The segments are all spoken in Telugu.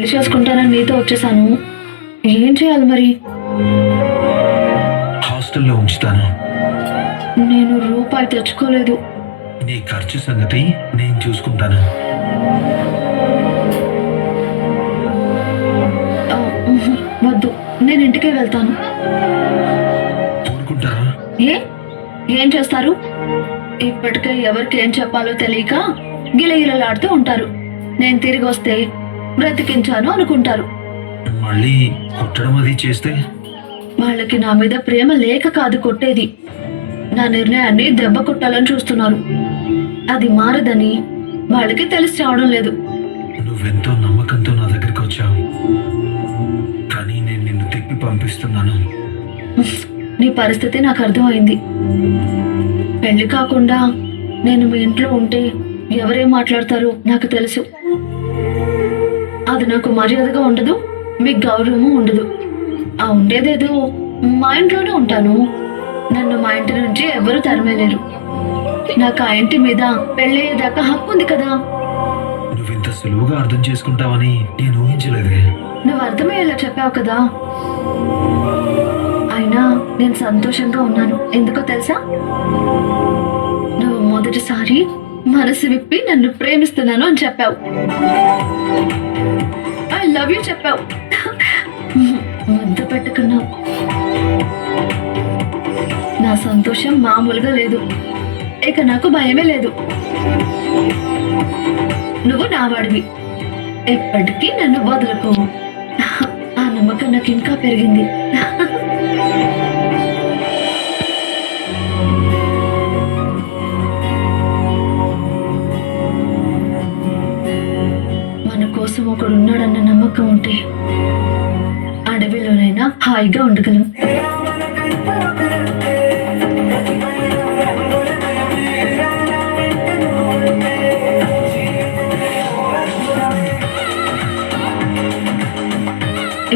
పెళ్లి చేసుకుంటానని నీతో వచ్చేసాను. ఏం చేయాలి మరి? హాస్టల్లో ఉంచుతాను. నేను రూపాయి తెచ్చుకోలేదు. నీ ఖర్చు సంగతి నేను చూసుకుంటాను. వద్దు, నేను ఇంటికే వెళ్తాను. ఊరుకుంటారా? ఏం చేస్తారు? ఇప్పటికే ఎవరికి ఏం చెప్పాలో తెలియక గిలగిలలాడుతూ ఉంటారు. నేను తిరిగి వస్తే బ్రతికించాను అనుకుంటారు. మళ్ళీ కొట్టడం అది చేస్తే? వాళ్ళకి నా మీద ప్రేమ లేక కాదు కొట్టేది, నా నిర్ణయాన్ని దెబ్బ కొట్టాలని చూస్తున్నారు. అది మారదని వాళ్ళకి తెలిసి రావడం లేదు. నువ్వెంతో నమ్మకంతో నా దగ్గరికి వచ్చావు, కానీ నేను నిన్ను తిప్పి పంపిస్తున్నాను. నీ పరిస్థితి నాకు అర్థమైంది. పెళ్లి కాకుండా నేను మీ ఇంట్లో ఉంటే ఎవరేం మాట్లాడతారో నాకు తెలుసు. అది నాకు మర్యాదగా ఉండదు, మీకు గౌరవము ఉండదు. ఆ ఉండేదేదో మా ఇంట్లోనే ఉంటాను. నన్ను మా ఇంటి నుంచి ఎవరు తరిమేలేరు. నాకు ఆ ఇంటి మీద పెళ్ళయ్యేదాకా హక్కు ఉంది కదా. నువ్వింత సులువుగా అర్థం చేసుకుంటావని నేను ఊహించలేదే. నువ్వు అర్థమయ్యేలా చెప్పావు కదా. అయినా నేను సంతోషంగా ఉన్నాను. ఎందుకో తెలుసా? నువ్వు మొదటిసారి మనసు విప్పి నన్ను ప్రేమిస్తున్నాను అని చెప్పావు. ఐ లవ్ యూ చెప్పావు. ముద్దు పెట్టుకున్నావు. నా సంతోషం మామూలుగా లేదు. ఇక నాకు భయమే లేదు. నువ్వు నా వాడివి. ఎప్పటికీ నన్ను వదులుకోవు. ఆ నమ్మకం నాకు ఇంకా పెరిగింది. మన కోసం ఒకడు ఉన్నాడన్న నమ్మకం ఉంటే అడవిలోనైనా హాయిగా ఉండగలం.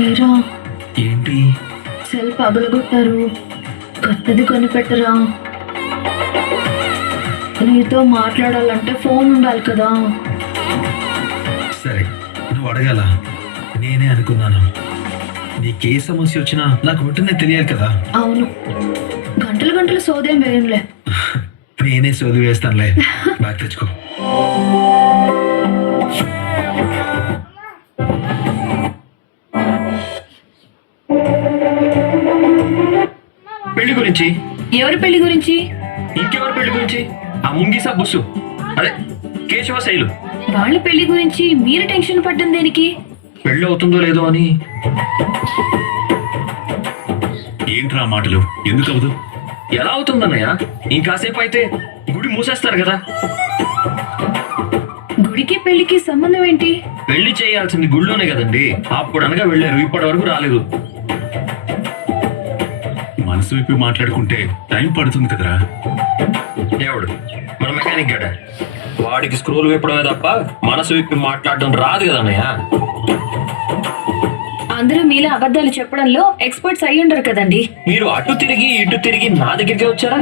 ఏరా, ఏంటి? సెల్ పగలగొట్టారు, కొత్తది కొనిపెట్టరా? నీతో మాట్లాడాలంటే ఫోన్ ఉండాలి కదా. సరే, నువ్వు అడగాల. నేనే అనుకున్నాను. నీకే సమస్య వచ్చినా నాకు వెంటనే తెలియాలి కదా. అవును, గంటలు గంటలు సోదేం వేయంలే. నేనే సోది వేస్తానులే. బ్యాగ్ తెచ్చుకో. పెళ్లి గురించి? ఎవరి పెళ్లి గురించి? ఇంకెవరి పెళ్లి గురించి? ఆ ముంగిసా బుస్సు, అదే కేశవ శైలు. వాళ్ళ పెళ్లి గురించి మీరు టెన్షన్ పడ్డం దేనికి? పెళ్లి అవుతుందో లేదో అని. ఏంట్రా మాటలు? ఎందుకు అవదు? ఎలా అవుతుందన్నయ్య? ఇంకాసేపు అయితే గుడి మూసేస్తారు కదా. గుడికి పెళ్లికి సంబంధం ఏంటి? పెళ్లి చేయాల్సింది గుడిలోనే కదండి. అప్పుడు అనగా వెళ్ళారు, ఇప్పటి వరకు రాలేదు. మనసు విప్పి మాట్లాడుకుంటే టైం పడుతుంది కదరా. ఎవడు? మన మెకానిక్ గడ. వాడికి స్క్రూలు విప్పడమే తప్ప మనసు విప్పి మాట్లాడడం రాదు కదా అన్నయ్య. అందరూ మీలా అబద్ధాలు చెప్పడంలో ఎక్స్పర్ట్స్ అయి ఉండరు కదండి. మీరు అటు తిరిగి ఇటు తిరిగి నా దగ్గరికి వచ్చారా?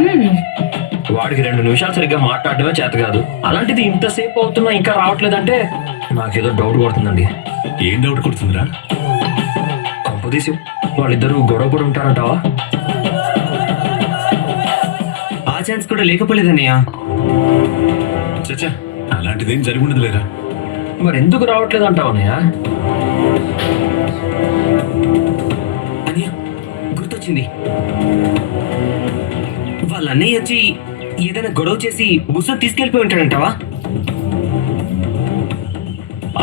వాడికి 2 నిమిషాలు సరిగ్గా మాట్లాడటమే చేత కాదు. అలాంటిది ఇంతసేపు అవుతున్నా ఇంకా రావట్లేదంటే నాకేదో డౌట్ కొడుతుందండి. ఏం డౌట్ కొడుతుందిరా? కొంపదీసి వాళ్ళిద్దరూ గొడవ పడి ఉంటారంటావా? ఆ ఛాన్స్ కూడా లేకపోలేదన్నయ్య. చచ్చా, అలాంటిదేం జరిగి ఉండదు లేరా. మరి ఎందుకు రావట్లేదు అంటావు అన్నయ్య? అని గుర్తొచ్చింది. వాళ్ళ అన్నయ్య వచ్చి ఏదైనా గొడవ చేసి బుస్సు తీసుకెళ్ళిపోయి ఉంటాడంటావా?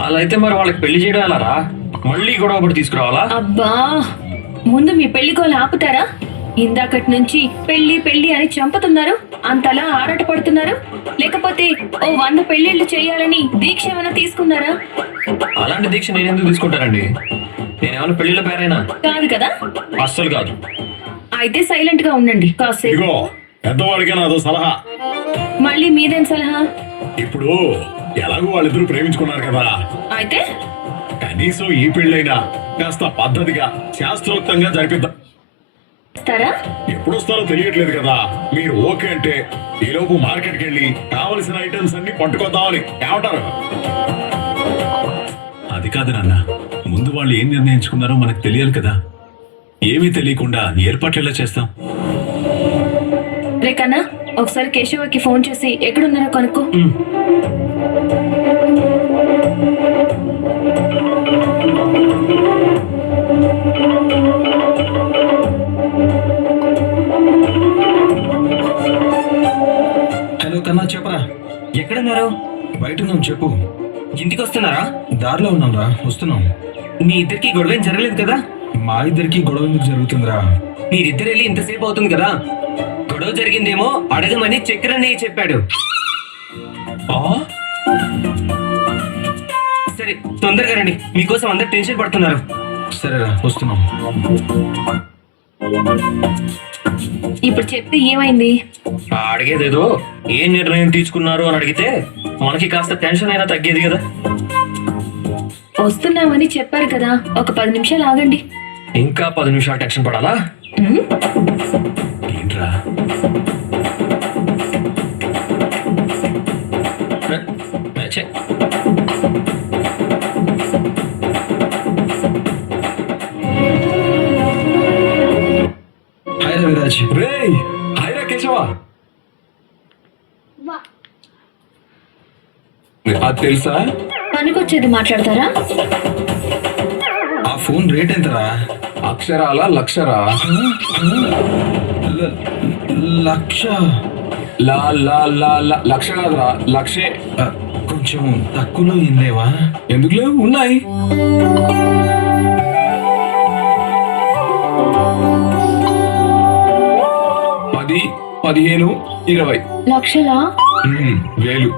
అలా అయితే మరి వాళ్ళకి పెళ్లి చేయడం ఎలా రా? మళ్ళీ గొడవ పడి తీసుకురావాలా? అబ్బా, ముందు మీ పెళ్లి కోలు ఆపుతారా? ఇందాకటి నుంచి పెళ్లి పెళ్లి అని చంపుతున్నారు. అంతలా ఆరాట పడుతున్నారు. లేకపోతే ఓ 100 పెళ్లిళ్ళు చేయాలని దీక్ష ఏమైనా తీసుకున్నారా? అలాంటి దీక్ష నేను ఎందుకు తీసుకుంటానండి? నేనేమైనా పెళ్లిళ్ళ పేరైనా? కాదు కదా. అస్సలు కాదు. అయితే సైలెంట్ గా ఉండండి కాసేపు. ఇదిగో పెద్దవాడిగా నాదో సలహా. మళ్ళీ మీదేం సలహా? ఇప్పుడు ఎలాగో వాళ్ళిద్దరూ ప్రేమించుకున్నారు కదా, అయితే కనీసం ఈ పెళ్ళైనా కాస్త పద్ధతిగా శాస్త్రోక్తంగా జరిపిద్దాం. ఇస్తారా? ఎప్పుడొస్తారో తెలియట్లేదు కదా. మీరు ఓకే అంటే ఈలోపు మార్కెట్కి వెళ్ళి కావలసిన ఐటమ్స్ అన్ని పట్టుకొద్దామని. ఏమంటారు? అది కాదు నాన్న, ముందు వాళ్ళు ఏం నిర్ణయించుకున్నారో మనకు తెలియాలి కదా. ఏమీ తెలియకుండా ఏర్పాట్లు ఎలా చేస్తాం? రే కన్నా, ఒకసారి కేశవకి ఫోన్ చేసి ఎక్కడున్నారో కనుక్కో. హలో కన్నా, చెప్పరా. ఎక్కడున్నారు? బయట ఉన్నాం, చెప్పు. ఇంటికి వస్తున్నారా? దారిలో ఉన్నాం రా, వస్తున్నాం. మీ ఇద్దరికి గొడవ ఏం జరగలేదు కదా? మా ఇద్దరికి గొడవ ఎందుకు జరుగుతుందిరా? మీరిద్దరు వెళ్ళి ఇంతసేపు అవుతుంది కదా. గొడవ జరిగిందేమో అడగమని చక్రన్నయ్య చెప్పాడు. సరే తొందరగా రండి, మీకోసం అందరు టెన్షన్ పడుతున్నారు. సరేరా, వస్తున్నాం. ఇప్పుడు చెప్తే ఏమైంది? అడిగేదేదో ఏ నిర్ణయం తీసుకున్నారు అని అడిగితే మనకి కాస్త టెన్షన్ అయినా తగ్గేది కదా. వస్తున్నామని చెప్పారు కదా, ఒక 10 నిమిషాలు ఆగండి. ఇంకా 10 నిమిషాలు టెన్షన్ పడాలా? ఏంట్రా? ఛే. హాయ్ రవిరాజ్. రేయ్ హాయ్రా కేశవా. అది తెలుసా? పనికొచ్చేది మాట్లాడతారా? ఆ ఫోన్ రేట్ ఎంతరా? అక్షరాల లక్షరా? ల- లక్ష. లా లా లా లా లక్ష కాదురా, లక్షే. ఆ, కొంచెం తక్కువలో ఏం లేవా? ఎందుకు లేవు, ఉన్నాయి. పది, 15, 20. లక్షలా? వేలు.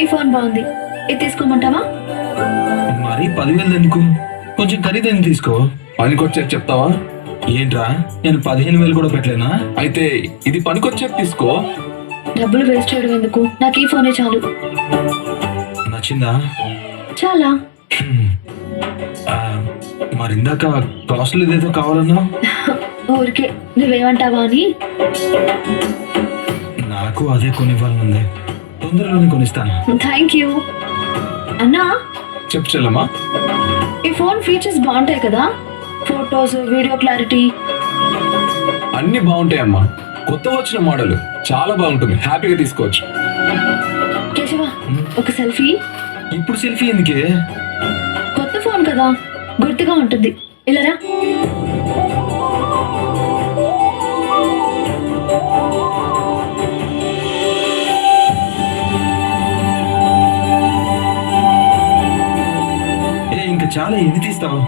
ఈ ఫోన్ బాగుంది, ఇది తీసుకోమంటావా? మరి 10,000 ఎందుకు? కొంచెం ఖరీదైన తీసుకో. పనికొచ్చేది చెప్తావా? ఏంట్రా, నేను 15,000 కూడా పెట్టలేనా? అయితే ఇది పనికొచ్చేది తీసుకో. డబ్బులు వేస్ట్ చేయడం ఎందుకు, నాకు ఈ ఫోనే చాలు. నచ్చిందా? చాలా. ఆ, మరి ఇందాక కాస్ట్లీ ఏదో కావాలన్నా? ఊరికే నువ్వేమంటావా అని. నాకు అదే కొనివ్వాలనుంది, తొందరలోనే కొనిస్తాను. Thank you. అన్నా, చెప్పు చెల్లమ్మా. ఈ ఫోన్ ఫీచర్స్ బాగుంటాయి కదా, ఫొటోస్, వీడియో క్లారిటీ. అన్ని బాగుంటాయమ్మా. కొత్త వచ్చిన మోడల్ చాలా బాగుంటుంది, హ్యాపీగా తీసుకోవచ్చు. కేశవ, ఒక సెల్ఫీ. ఇప్పుడు సెల్ఫీ ఎందుకే? కొత్త ఫోన్ కదా, గుర్తుగా ఉంటుంది. ఇలారా. ఇంకా చాలా, ఎన్ని తీస్తావు?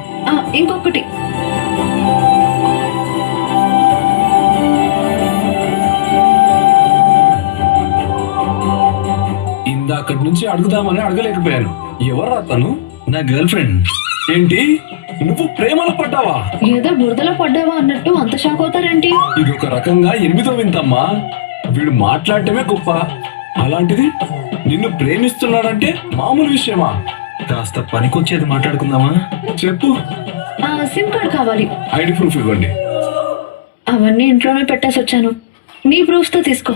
ఇంకొకటి. ఇందాకటి నుంచి అడుగుదామని అడగలేకపోయాను. ఎవరు తను? నా గర్ల్ ఫ్రెండ్. ఏంటి, నువ్వు ప్రేమలో పడ్డావా? ఏదో బురదలో పడ్డావా అన్నట్టు అంత షాక్ అవుతారేంటి? ఇది ఒక రకంగా 8వ వింతమ్మా. వీడు మాట్లాడటమే గొప్ప, అలాంటిది నిన్ను ప్రేమిస్తున్నాడంటే మామూలు విషయమా? కాస్త పనికొచ్చేది మాట్లాడుకుందామా? చెప్పు. సిమ్ కార్డ్ కావాలి. ఐడి ప్రూఫ్ ఇవ్వండి. అవన్నీ ఇంట్లోనే పెట్టేసి వచ్చాను, నీ ప్రూఫ్ తో తీసుకో.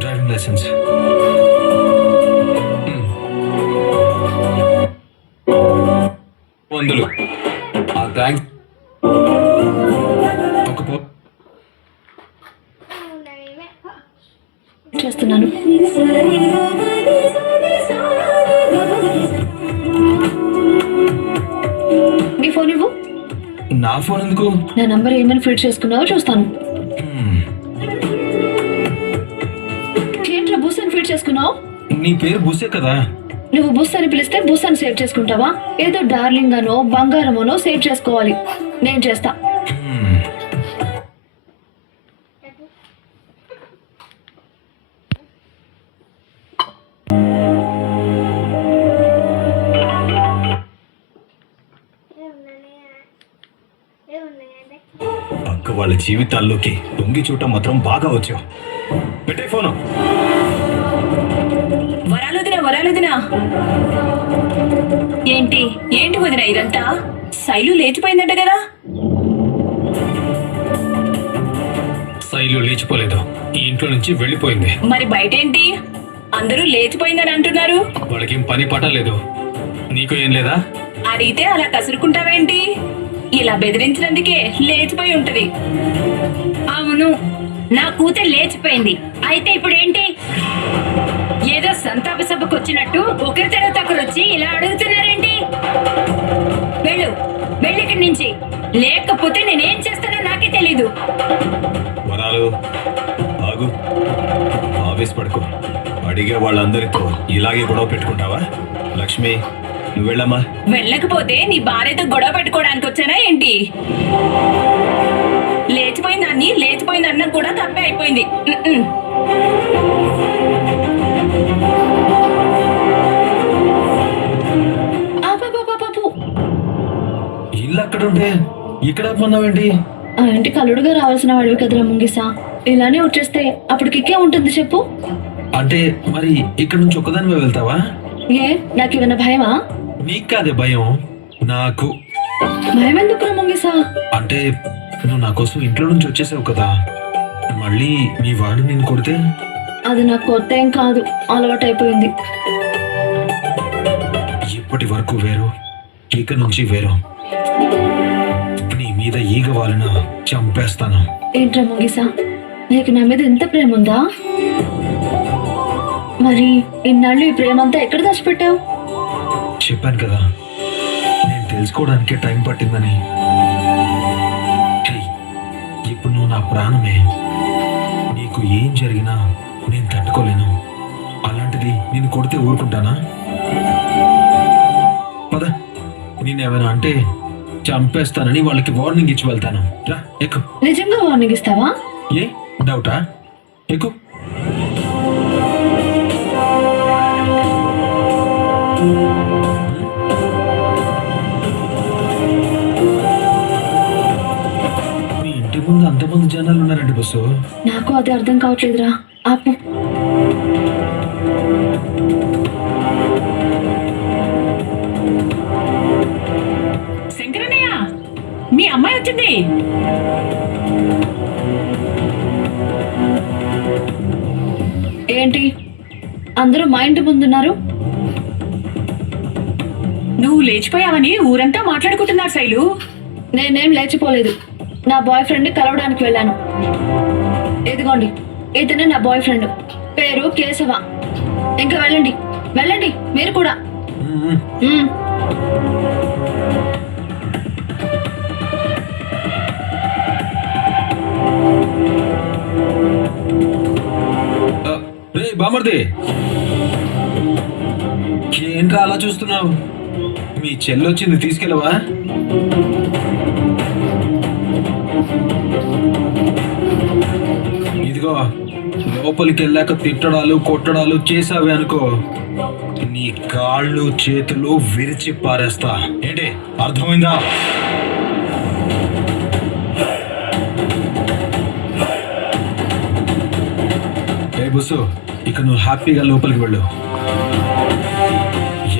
Driving license. వందలు. థ్యాంక్స్. చేస్తున్నాను. నీ ఫోన్ ఇవ్వు. నా ఫోన్ ఎందుకు? నా నంబర్ ఏమైనా ఫిట్ చేసుకున్నావో చూస్తాను. ఏంట్రా బుస్ అని ఫిట్ చేసుకున్నావు? నీ పేరు బుస్సే కదా. నువ్వు బుస్ అని పిలిస్తే బుస్ అని సేవ్ చేసుకుంటావా? ఏదో డార్లింగ్ అనో బంగారమనో సేవ్ చేసుకోవాలి. నేను చేస్తా. పక్క వాళ్ళ జీవితాల్లోకి తొంగి చూడటం మాత్రం బాగా వచ్చావు. పెట్టే ఫోను. వరాలుదినా ఏంటి ఏంటి వదిన ఇదంతా? శైలు లేచిపోయిందంట కదా. ఇల్లు లేచిపోలేదు, ఈ ఇంట్లో నుంచి వెళ్ళిపోయింది. మరి బయట ఏంటి అందరూ లేచిపోయిందని అంటున్నారు? వాళ్ళకేం పని పట్టలేదు. నీకు ఏం లేదా? అడిగితే అలా కసురుకుంటావేంటి? ఇలా బెదిరించినందుకే లేచిపోయి ఉంటది. అవును, నా కూతురు లేచిపోయింది. అయితే ఇప్పుడు ఏంటి? ఏదో సంతాప సభకు వచ్చినట్టు ఒకరి తర్వాత ఒకరు వచ్చి ఇలా అడుగుతున్నారేంటి? వెళ్ళు, వెళ్ళిక్కడి నుంచి, లేకపోతే నేనేం చేస్తానో నాకే తెలీదు. వరాలు ఆగు, ఆవేశపడుకో. అడిగే వాళ్ళందరితో ఇలాగే గొడవ పెట్టుకుంటావా? లక్ష్మి, నువ్వు వెళ్ళమ్మా. వెళ్ళకపోతే నీ భార్యతో గొడవ పెట్టుకోవడానికి వచ్చానా ఏంటి? లేచిపోయిందాన్ని లేచిపోయింది అన్నం కూడా తప్పే అయిపోయింది. ఆపాపాపాపు. ఇల్లు అక్కడ ఉంటే ఇక్కడ ఆపమన్నావేంటి? ఆ ఇంటికి అల్లుడుగా రావాల్సిన వాడివి కదరా ముంగిసా. ఇలానే వచ్చేస్తే అప్పుడు కిక్కే ఉంటుంది చెప్పు. అంటే మరి ఇక్కడ నుంచి ఒక్కదానివే వెళ్తావా? ఏ నాకు ఏమైనా భయమా? నీకు కాదే భయం, నాకు. భయం ఎందుకురా ముంగిసా? అంటే నువ్వు నా కోసం ఇంట్లో నుంచి వచ్చేసావు కదా, మళ్ళీ మీ వాడు నేను కొడితే? అది నాకు కొత్త ఏం కాదు, అలవాటైపోయింది. ఇప్పటి వరకు వేరు, ఇక నుంచి వేరు. నీ మీద ఈగ వాలిన చంపేస్తాను. ఏంట్రా ముంగిసా, నీకు నా మీద ఎంత ప్రేమ ఉందా? మరి ఇన్నాళ్ళు ఈ ప్రేమంతా ఎక్కడ దాచిపెట్టావు? చెప్పాను కదా, నేను తెలుసుకోవడానికే టైం పట్టిందని. హే, ఇప్పుడు నువ్వు నా ప్రాణమే. నీకు ఏం జరిగినా నేను తట్టుకోలేను. అలాంటిది నేను కొడితే ఊరుకుంటానా? పద, నేనేమైనా అంటే చంపేస్తానని వాళ్ళకి వార్నింగ్ ఇచ్చి వెళ్తాను. రా, ఎక్కు. నిజంగా వార్నింగ్ ఇస్తావా? ఏ డౌటా? ఎక్కు. మీ ఇంటి ముందు అంతమంది జనాలు ఉన్నారండి బస్సు. నాకు అది అర్థం కావట్లేదురా. ఆపు. శంకరన్నయ్య, మీ అమ్మాయి వచ్చింది. ఏంటి అందరూ మా ఇంటి ముందున్నారు? నువ్వు లేచిపోయావని ఊరంతా మాట్లాడుకుంటున్నారు శైలు. నేనేం లేచిపోలేదు. నా బాయ్ ఫ్రెండ్ని కలవడానికి వెళ్ళాను. ఇదిగోండి, ఇతనే నా బాయ్ ఫ్రెండ్, పేరు కేశవ. ఇంకా వెళ్ళండి, వెళ్ళండి మీరు కూడా. మ్మ్. రే బామర్ది, ఏంట్రా అలా చూస్తున్నావు? మీ చెల్లొచ్చింది, తీసుకెళ్ళవా? ఇదిగో, లోపలికి వెళ్ళాక తిట్టడాలు కొట్టడాలు చేసావే అనుకో, నీ కాళ్ళు చేతులు విరిచి పారేస్తా. ఏంటి, అర్థమైందా? ఏ బుస్సు, ఇక నువ్వు హ్యాపీగా లోపలికి వెళ్ళు.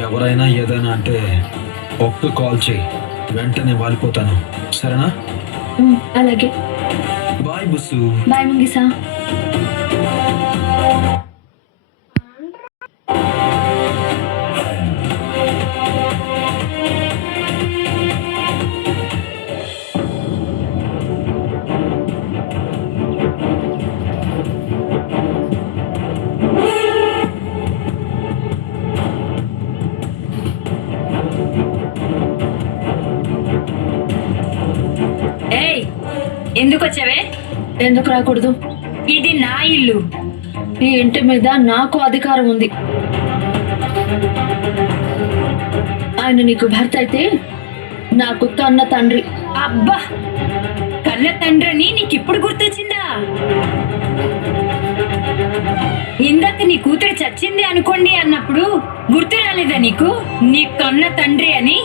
ఎవరైనా ఏదైనా అంటే ఒక్క కాల్ చేయి, వెంటనే వాలిపోతాను. సరేనా? అలాగే. బాయ్ బుస్సు. బాయ్ ముంగిసా. ఏయ్, ఎందుకు వచ్చావే? ఎందుకు రాకూడదు? ఇది నా ఇల్లు. ఈ ఇంటి మీద నాకు అధికారం ఉంది. ఆయన నీకు భర్త అయితే నాకు కన్న తండ్రి. అబ్బా, కన్న తండ్రిని నీకిప్పుడు గుర్తొచ్చిందా? ఇందాక నీ కూతురు చచ్చింది అనుకోండి అన్నప్పుడు గుర్తు రాలేదా నీకు నీ కన్న తండ్రి అని?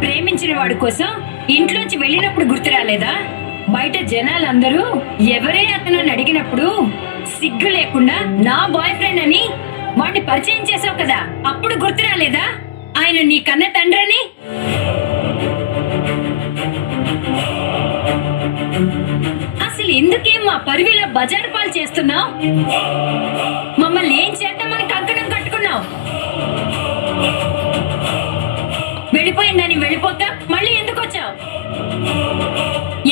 ప్రేమించిన వాడి కోసం ఇంట్లోంచి వెళ్ళినప్పుడు గుర్తు రాలేదా? బయట జనాలందరూ ఎవరే అతను అడిగినప్పుడు సిగ్గు లేకుండా నా బాయ్ ఫ్రెండ్ అని వాడిని పరిచయం చేసావు కదా, అప్పుడు గుర్తు రాలేదా ఆయన నీ కన్న తండ్రిని? ఎందుకేం మా పరువిలా బజారు పాలు చేస్తున్నావు? మమ్మల్ని ఏం చేద్దామని కంకణం కట్టుకున్నావు? వెళ్ళిపోయిందని వెళ్ళిపోతా మళ్ళీ ఎందుకు వచ్చావు?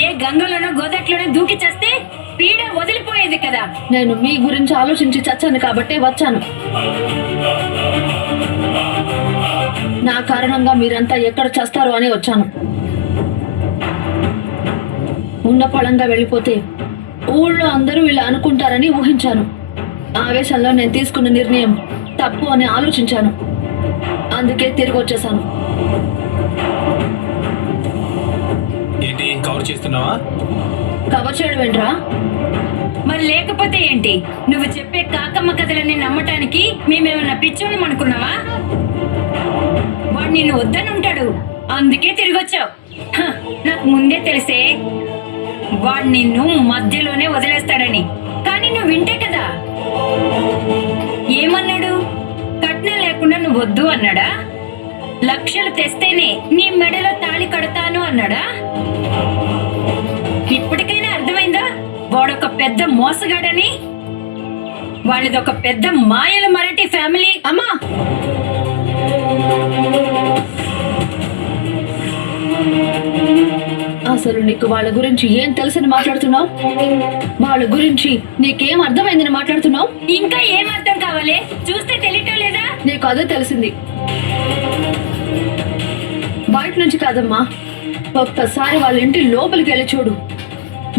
ఏ గంగలోనో గోదాట్లోనో దూకి చేస్తే పీడ వదిలిపోయేది కదా. నేను మీ గురించి ఆలోచించి చచ్చాను కాబట్టే వచ్చాను. నా కారణంగా మీరంతా ఎక్కడ చేస్తారు అని వచ్చాను. ఉన్న పళంగా వెళ్ళిపోతే ఊళ్ళో అందరూ ఇలా అనుకుంటారని ఊహించాను. ఆవేశంలో నేను తీసుకున్న నిర్ణయం తప్పు అని ఆలోచించాను. అందుకే తిరిగి వచ్చేసాను. ఏంటి కవర్ చేస్తున్నావా? కవర్ చేయడం ఏంట్రా? మరి లేకపోతే ఏంటి? నువ్వు చెప్పే కాకమ్మ కథలన్నీ నమ్మటానికి మేమేమన్నా పిచ్చోళ్ళం అనుకున్నావా? వాడు నిన్ను వద్దని ఉంటాడు, అందుకే తిరిగి వచ్చావు. నాకు ముందే తెలిసే వాడు నిన్ను మధ్యలోనే వదిలేస్తాడని. కానీ నువ్వు వింటే కదా. ఏమన్నాడు? కట్నం లేకుండా నువ్వు వద్దు అన్నాడా? లక్షలు తెస్తేనే నీ మెడలో తాళి కడతాను అన్నాడా? ఇప్పటికైనా అర్థమైందా వాడొక పెద్ద మోసగాడని? వాళ్ళదొక పెద్ద మాయల మరాఠీ ఫ్యామిలీ. అమ్మా, అసలు నీకు వాళ్ళ గురించి ఏం తెలుసని మాట్లాడుతున్నావు? వాళ్ళ గురించి నీకేం అర్థమైందని మాట్లాడుతున్నావు? ఇంకా ఏం అర్థం కావాలి? చూస్తే తెలియటం లేదా? నీకు అదే తెలిసింది. బయట నుంచి కాదమ్మా, ఒక్కసారి వాళ్ళ ఇంటి లోపలికి వెళ్ళి చూడు.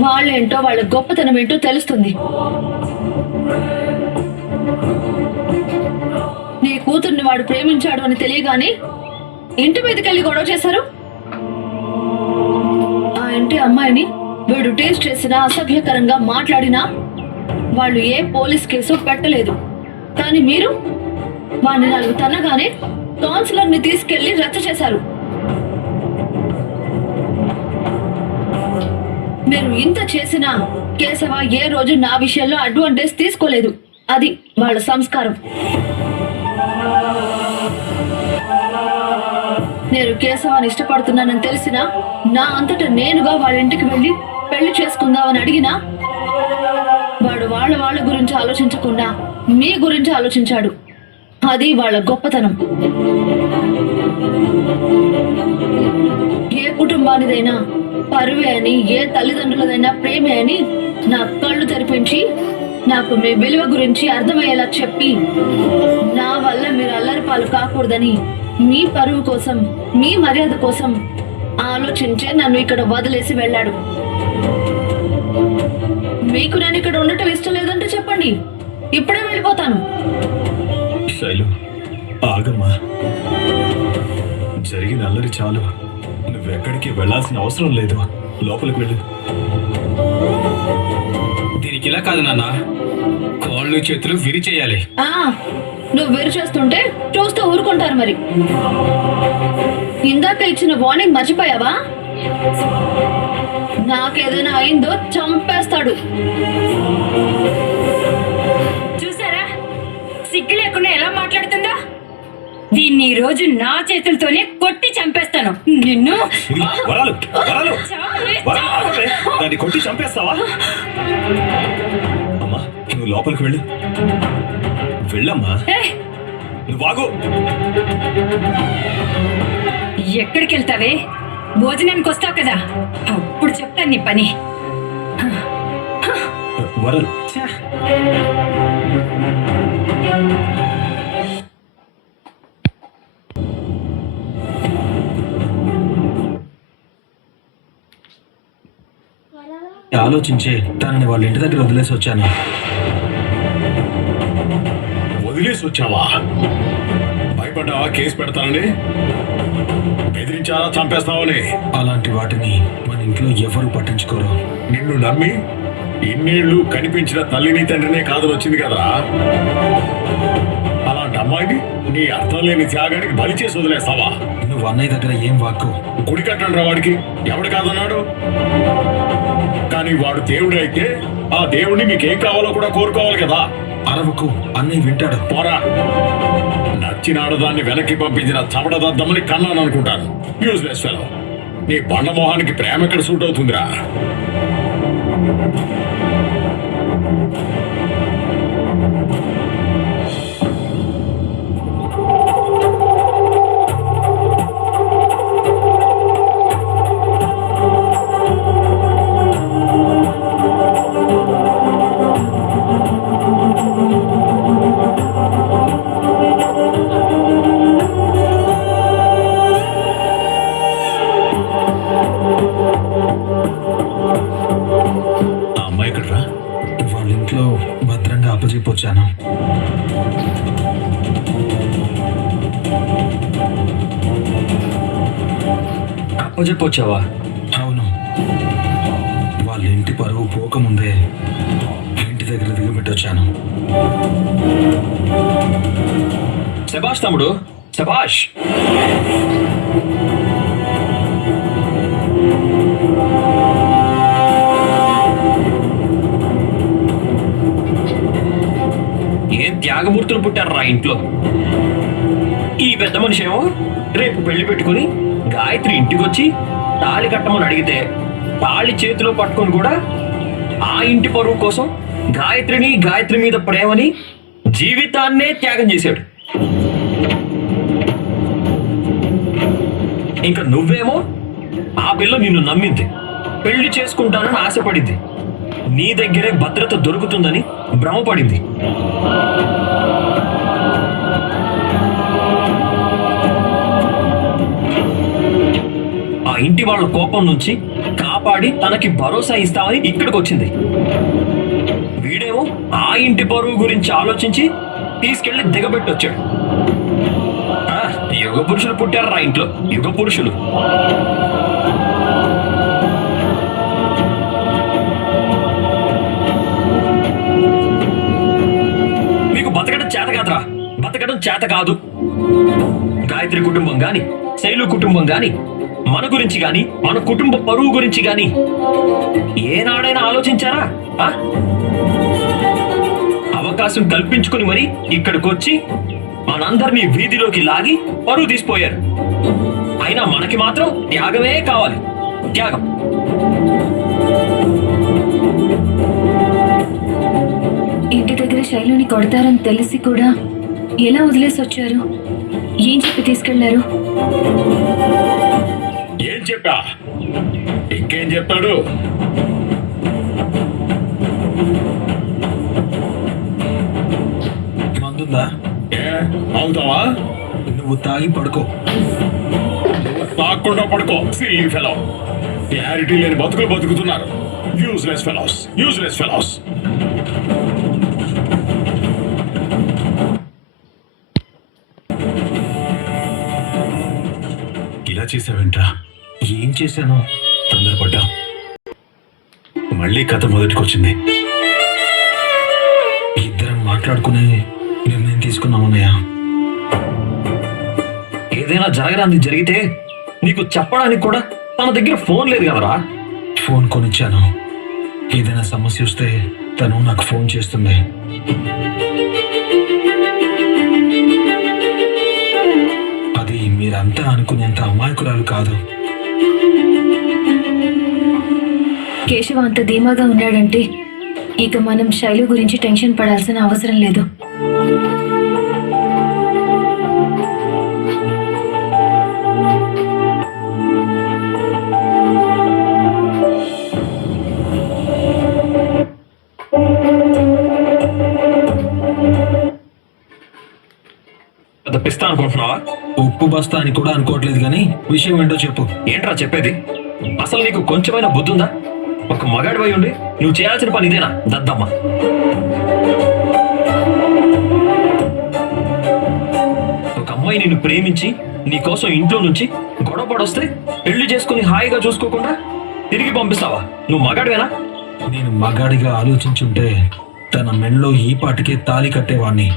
వాళ్ళేంటో వాళ్ళ గొప్పతనం ఏంటో తెలుస్తుంది. నీ కూతుర్ని వాడు ప్రేమించాడు అని తెలియగానే ఇంటి మీదకి వెళ్ళి గొడవ చేశారు. ఆ ఇంటి అమ్మాయిని వీడు టేస్ట్ చేసినా, అసభ్యకరంగా మాట్లాడినా వాళ్ళు ఏ పోలీస్ కేసు పెట్టలేదు. కానీ మీరు వాడిని 4 తన్నగానే కౌన్సిలర్ని తీసుకెళ్లి రచ్చ చేశారు. మీరు ఇంత చేసినా కేశవ ఏ రోజు నా విషయంలో అడ్వాంటేజ్ తీసుకోలేదు. అది వాళ్ళ సంస్కారం. నేను కేశవాన్ని ఇష్టపడుతున్నానని తెలిసినా నా అంతటా నేనుగా వాళ్ళ ఇంటికి వెళ్ళి పెళ్లి చేసుకుందామని అడిగినా వాడు వాళ్ళ గురించి ఆలోచించకుండా మీ గురించి ఆలోచించాడు. అది వాళ్ళ గొప్పతనం. ఏ కుటుంబానిదైనా పరువే అని, ఏ తల్లిదండ్రులదైనా ప్రేమే అని నా కళ్ళు తెరిపించి నాకు మీ విలువ గురించి అర్థమయ్యేలా చెప్పి నా వల్ల మీరు అల్లరి పాలు కాకూడదని, మీ పరువు కోసం, మీ మర్యాద కోసం ఆలోచించే నన్ను ఇక్కడ వదిలేసి వెళ్ళాడు. మీకు నేను ఇక్కడ ఉండటం ఇష్టం లేదంటే చెప్పండి, ఇప్పుడే వెళ్ళిపోతాను. శైలు, ఆగమ్మా. జరిగిన అల్లరి చాలు. నువ్వెక్కడికి వెళ్ళాల్సిన అవసరం లేదు. లోపలికి వెళ్ళు. దీనికి ఇలా కాదు నాన్న, కాళ్ళు చేతులు విరిచేయాలి. నువ్వు వేరు చేస్తుంటే చూస్తూ ఊరుకుంటారు. మరి ఇందాక ఇచ్చిన వార్నింగ్ మర్చిపోయావా? నాకేదైనా అయిందో చంపేస్తాడు. చూసారా సిగ్గు లేకుండా ఎలా మాట్లాడుతుందా? దీన్ని ఈ రోజు నా చేతులతోనే కొట్టి చంపేస్తాను. నిన్ను వరాలు, వరాలు, వరాలు, ఆగవే. దాన్ని కొట్టి చంపేస్తావా? అమ్మా, నువ్వు లోపలికి వెళ్ళు. వెళ్ళమ్మా. నువ్వు ఆగు. ఎక్కడికి వెళ్తావే? భోజనానికి వస్తావు కదా, అప్పుడు చెప్తాను నీ పని. వరాలు. ఆలోచించే తనని వాళ్ళ ఇంటి దగ్గర వదిలేసి వచ్చాను. వదిలేసి వచ్చావా? భయపడ్డావా కేసు పెడతానని? బెదిరించారా చంపేస్తావని? అలాంటి వాటిని మన ఇంట్లో ఎవరు పట్టించుకోరు. నిన్ను నమ్మి ఇన్నేళ్లు కనిపించిన తల్లిని తండ్రినే కాదు వచ్చింది కదా. అలాంటి అమ్మాయిని నీ అర్థం లేని త్యాగానికి బలి చేసి వదిలేస్తావా? నువ్వు అన్నయ్య దగ్గర ఏం వాక్కు? గుడి కట్టండి రా వాడికి. ఎవడు కాదన్నాడు? కానీ వాడు దేవుడు అయితే ఆ దేవుడిని మీకేం కావాలో కూడా కోరుకోవాలి కదా. అరవకు, అన్నయ్య వింటాడు. పోరా. నచ్చిన ఆడదాన్ని వెనక్కి పంపించిన చమటదద్దమని కన్నాను అనుకుంటాను. Useless fellow. నీ బండమోహానికి ప్రేమ ఎక్కడ సూట్ అవుతుందిరా? ఆ అమ్మాయి ఎక్కడరా? వాళ్ళ ఇంట్లో భద్రంగా అప్పచెప్పొచ్చాను. అప్పచెప్పొచ్చావా? అవును, వాళ్ళ ఇంటి పరువు పోకముందే ఇంటి దగ్గర దిగబెట్టొచ్చాను. శభాష్ తమ్ముడు, శభాష్. ఏం త్యాగమూర్తులు పుట్టారు ఇంట్లో. ఈ పెద్ద మనిషి ఏమో రేపు పెళ్లి పెట్టుకుని గాయత్రి ఇంటికి వచ్చి తాళి కట్టమని అడిగితే తాళి చేతిలో పట్టుకొని కూడా ఆ ఇంటి పరువు కోసం గాయత్రి మీద ప్రేమని జీవితాన్నే త్యాగం చేశాడు. ఇంకా నువ్వేమో ఆ పిల్ల నిన్ను నమ్మింది, పెళ్లి చేసుకుంటానని ఆశపడింది, నీ దగ్గరే భద్రత దొరుకుతుందని భ్రమపడింది. ఆ ఇంటి వాళ్ళ కోపం నుంచి కాపాడి తనకి భరోసా ఇస్తామని ఇక్కడికి వచ్చింది. వీడేమో ఆ ఇంటి పరువు గురించి ఆలోచించి తీసుకెళ్లి దిగబెట్టొచ్చాడు. యుగ పురుషులు పుట్టారు ఇంట్లో, యుగ పురుషులు. మీకు బతకడం చేత కాదురా, బతకడం చేత కాదు. గాయత్రి కుటుంబం గాని, శైలు కుటుంబం గాని, మన గురించి గాని, మన కుటుంబ పరువు గురించి గాని ఏనాడైనా ఆలోచించారా? అవకాశం కల్పించుకుని మరి ఇక్కడికి వచ్చి మనందరినీ వీధిలోకి లాగి పరువు తీసిపోయారు. అయినా మనకి మాత్రం త్యాగమే కావాలి, త్యాగం. ఇంటి దగ్గర శైలుని కొడతారని తెలిసి కూడా ఎలా వదిలేసి వచ్చారు? ఏం చెప్పి తీసుకెళ్లారు? ఏం చెప్పా? ఇంకేం చెప్పాడు? మందుందా? ఏ అవుతావా? నువ్వు తాగి పడుకో. తాకుండా పడుకో. సిల్లీ ఫెలో, క్లారిటీ లేని బతుకులు బతుకుతున్నారు. Useless fellows, useless fellows. ఇలా చేసావేంట్రా? ఏం చేశాను? తొందరపడ్డా. మళ్ళీ కథ మొదటికొచ్చింది. ఇద్దరం మాట్లాడుకునే నిర్ణయం తీసుకున్నామన్నయ్య. ఏదైనా జరగరాంది జరిగితే నీకు చెప్పడానికి కూడా తన దగ్గర ఫోన్ లేదు కదరా? ఫోన్ కొనిచ్చాను. ఏదైనా సమస్య వస్తే తను నాకు ఫోన్ చేస్తుంది. అది మీరంతా అనుకునేంత అమాయకురాలు కాదు. కేశవ అంత ధీమాగా ఉన్నాడంటే ఇక మనం శైలు గురించి టెన్షన్ పడాల్సిన అవసరం లేదు. పిస్తా అనుకుంటున్నావా? ఉప్పు బస్తా అని కూడా అనుకోవట్లేదు, కానీ విషయం ఏంటో చెప్పు. ఏంట్రా చెప్పేది? అసలు నీకు కొంచెమైనా బుద్ధి ఉందా? ఒక మగాడివై ఉండి నువ్వు చేయాల్సిన పని ఇదేనా దద్దమ్మ? ఒక అమ్మాయి నిన్ను ప్రేమించి నీ కోసం ఇంట్లో నుంచి గొడవ పడొస్తే పెళ్లి చేసుకుని హాయిగా చూసుకోకుండా తిరిగి పంపిస్తావా? నువ్వు మగాడివేనా? నేను మగాడిగా ఆలోచించుంటే తన మెళ్ళలో ఈ పాటికే తాళి కట్టేవాణ్ణి.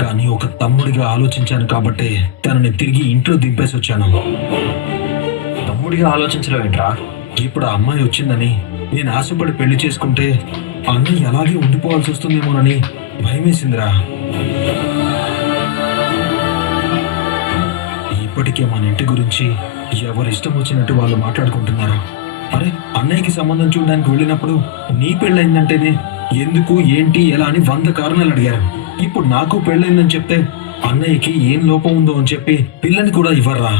కానీ ఒక తమ్ముడిగా ఆలోచించాను కాబట్టి తనని తిరిగి ఇంట్లో దింపేసి వచ్చాను. తమ్ముడిగా ఆలోచించడం ఏంట్రా? ఇప్పుడు ఆ అమ్మాయి వచ్చిందని నేను ఆశపడి పెళ్లి చేసుకుంటే అన్నయ్య అలాగే ఉండిపోవాల్సి వస్తుందేమోనని భయమేసిందిరా. ఇప్పటికే మన ఇంటి గురించి ఎవరు ఇష్టం వచ్చినట్టు వాళ్ళు మాట్లాడుకుంటున్నారు. అరే అన్న అన్నయ్యకి సంబంధం చూడడానికి వెళ్ళినప్పుడు నీ పెళ్ళైందంటేనే ఎందుకు ఏంటి ఎలా అని 100 కారణాలు అడిగారు. ఇప్పుడు నాకు పెళ్ళైందని చెప్తే అన్నయ్యకి ఏం లోపం ఉందో అని చెప్పి పిల్లని కూడా ఇవ్వర్రా.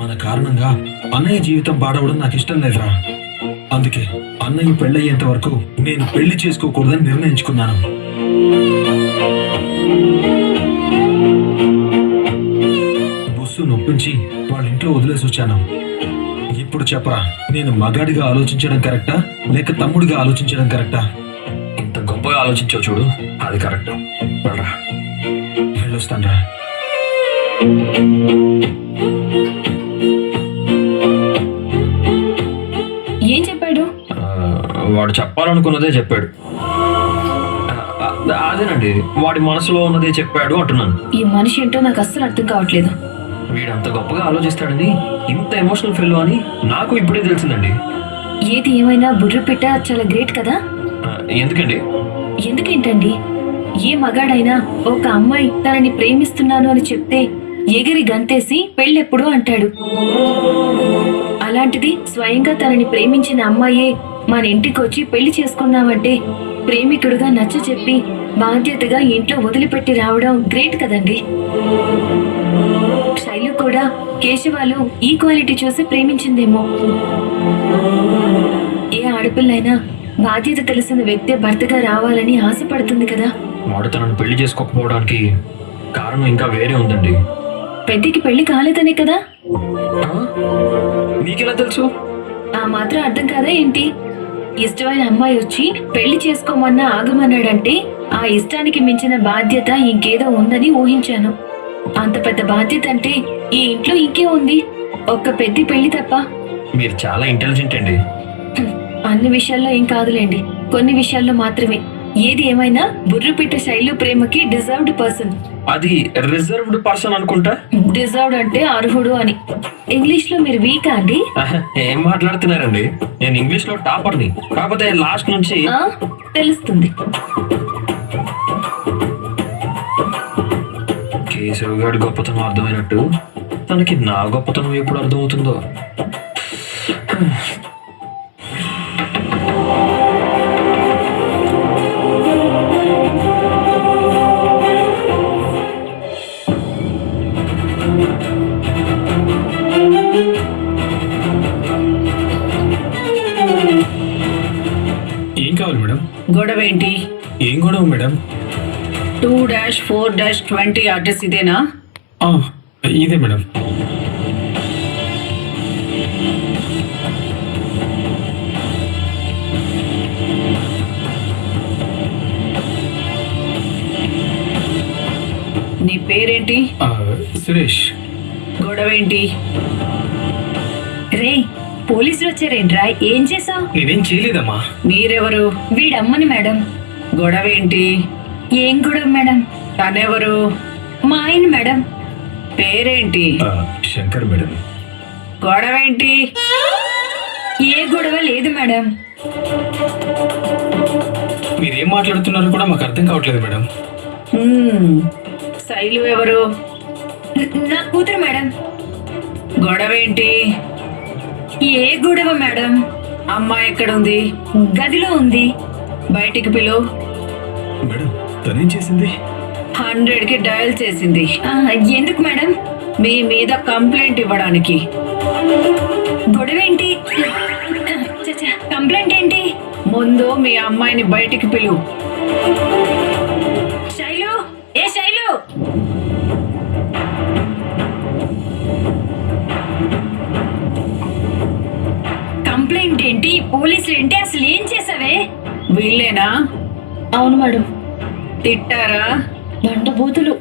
మన కారణంగా అన్నయ్య జీవితం పాడవడం నాకు ఇష్టం లేదురా. అందుకే అన్నయ్య పెళ్ళయ్యేంత వరకు నేను పెళ్లి చేసుకోకూడదని నిర్ణయించుకున్నాను. బుస్సు నొప్పించి వాళ్ళ ఇంట్లో వదిలేసి వచ్చాను. ఇప్పుడు చెప్పరా, నేను మగాడిగా ఆలోచించడం కరెక్టా లేక తమ్ముడిగా ఆలోచించడం కరెక్టా? ఇంత గొప్పగా ఆలోచించావు చూడు, అది కరెక్ట్. వెళ్ళరా. వెళ్ళొస్తానరా. ఏం చెప్పాడు? వాడు చెప్పాలనుకున్నదే చెప్పాడు. అదేనండి, వాడి మనసులో ఉన్నదే చెప్పాడు అంటున్నాను. ఈ మనిషి ఏంటో నాకు అస్సలు అర్థం కావట్లేదు. వీడు అంత గొప్పగా ఆలోచిస్తాడని, ఇంత ఎమోషనల్ ఫెల్లో అని నాకు ఇప్పుడే తెలిసిందండి. ఏది ఏమైనా బుర్రపిట్ట చాలా గ్రేట్ కదా. ఎందుకండి? ఎందుకేంటండి, ఏ మగాడైనా ఒక అమ్మాయి తనని ప్రేమిస్తున్నాను అని చెప్తే ఎగిరి గంతేసి పెళ్ళెప్పుడు అంటాడు. అలాంటిది స్వయంగా తనని ప్రేమించిన అమ్మాయే మన ఇంటికి వచ్చి పెళ్లి చేసుకున్నామంటే ప్రేమికుడుగా నచ్చ చెప్పి బాధ్యతగా ఇంట్లో వదిలిపెట్టి రావడం గ్రేట్ కదండి. శైలు కూడా కేశవాలు ఈ క్వాలిటీ చూసి ప్రేమించిందేమో. ఏ ఆడపిల్లైనా బాధ్యత తెలిసిన వ్యక్తి భర్తగా రావాలని ఆశపడుతుంది కదా. వాడు తనను పెళ్లి చేసుకోకపోవడానికి కారణం ఇంకా వేరే ఉందండి. పెద్దకి పెళ్లి కాలేదనే కదా. మీకెలా తెలుసు? ఆ మాత్రం అర్థం కాదా ఏంటి? ఇష్టమైన అమ్మాయి వచ్చి పెళ్లి చేసుకోమన్నా ఆగమన్నాడంటే ఆ ఇష్టానికి మించిన బాధ్యత ఇంకేదో ఉందని ఊహించాను. అంత పెద్ద బాధ్యత అంటే ఈ ఇంట్లో ఇంకే ఉంది, ఒక్క పెద్ద పెళ్లి తప్ప. మీరు చాలా ఇంటెలిజెంట్ అండి. అన్ని విషయాల్లో ఏం కాదులేండి, కొన్ని విషయాల్లో మాత్రమే. ఏది ఏమైనా బుర్రపిట్ట శైలు ప్రేమకి డిజర్వ్డ్ పర్సన్. అది రిజర్వ్డ్ పర్సన్ అనుకుంటా. డిజర్వ్డ్ అంటే అర్హుడు అని. ఇంగ్లీష్ లో మీరు వీకా అండి? ఏం మాట్లాడుతున్నారండి? నేను ఇంగ్లీష్ లో టాపర్ని, కాకపోతే లాస్ట్ నుంచి తెలుస్తుంది. కేశవ్ గారి గొప్పతనం అర్థమైనట్టు తనకి నా గొప్పతనం ఎప్పుడు అర్థమవుతుందో. ఏం కావాలి మేడం? గొడవ ఏంటి? ఏం గొడవ మేడం? 2-4-20 అడ్రస్ ఇదేనా? ఆ, ఇదే మేడం. నీ పేరేంటి? సురేష్. గొడవ ఏంటి? రే, పోలీసులు వచ్చారేంట్రా? ఏం చేసావు? నేనేం చేయలేదమ్మా. మీరెవరు? వీడమ్మని మేడం. గొడవ ఏంటి? ఏం గొడవ మేడం? తనెవరు? మా ఆయన మేడం. పేరేంటి? శంకర్ మేడం. గొడవ ఏంటి? ఏ గొడవ లేదు మేడం. మీరేం మాట్లాడుతున్నారో కూడా మాకు అర్థం కావట్లేదు మేడం. శైలు ఎవరు? నా కూతురు మేడం. గొడవ ఏంటి? ఏ గొడవ మేడం? అమ్మాయి ఎక్కడుంది? గదిలో ఉంది. బయటికి పిలు. మేడం తనేం చేసింది? 100కి డయల్ చేసింది. ఎందుకు మేడం? మీ మీద కంప్లైంట్ ఇవ్వడానికి. గొడవ ఏంటి? కంప్లైంట్ ఏంటి? ముందు మీ అమ్మాయిని బయటికి పిలు. శైలు, ఏ శైలు? కంప్లైంట్ ఏంటి? పోలీసులు ఏంటి? అసలు ఏం చేసావే? వీళ్ళేనా? అవును మేడం. తిట్టారా? బండబూతులు.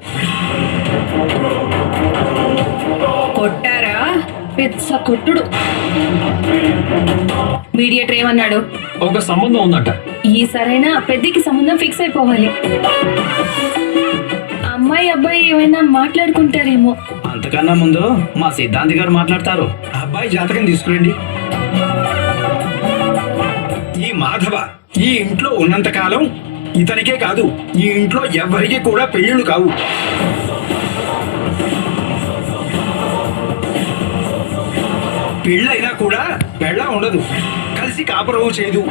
కొట్టారా? పెద్ద కొట్టుడు. మీడియేటర్ ఏమన్నాడు? ఒక సంబంధం ఉందంట. ఈ సరైన పెద్దకి సంబంధం ఫిక్స్ అయిపోవాలి. అమ్మాయి అబ్బాయి ఏమైనా మాట్లాడుకుంటారేమో. అంతకన్నా ముందు మా సిద్ధాంతి గారు మాట్లాడతారు. అబ్బాయి జాతకం తీసుకురండి. ఈ మాధవ ఈ ఇంట్లో ఉన్నంత కాలం ఇతనికే కాదు, ఈ ఇంట్లో ఎవరికి కూడా పెళ్ళిళ్ళు కావు. పెళ్ళైనా కూడా పెళ్ళ ఉండదు కలిసి కాపురవు చేయదు